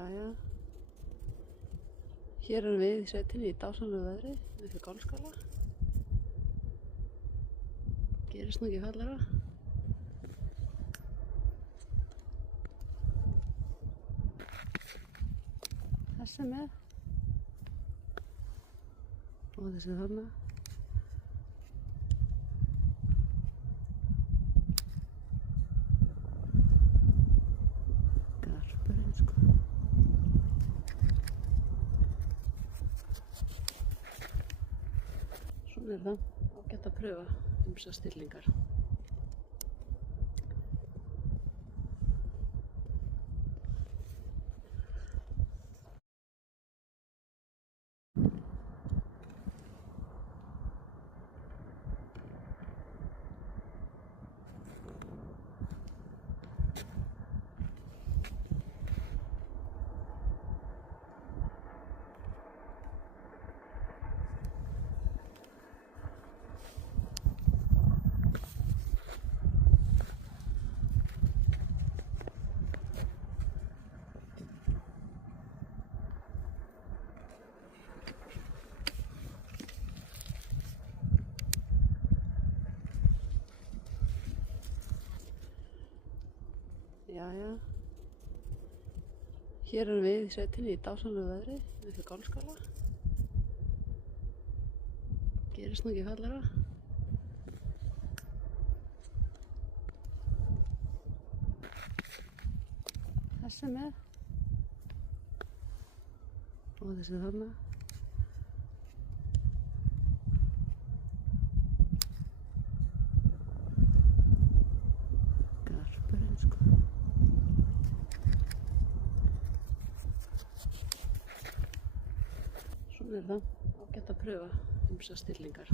Jæja, hér erum við í sveitinni í dásamlegu veðri upp við golfskála. Gerist nú ekki fallegra. Þessi með og þessi þarna. Garpurinn sko. Svona er það ágætt að pröfa ýmsar stillingar. Jæja, hér erum við í sveitinni í dásamlegu veðri upp við golfskála. Gerist nú ekki fallegra. Þessi með og þessi þarna. Garpurinn sko. Svona er það ágætt að pröfa ýmsar stillingar.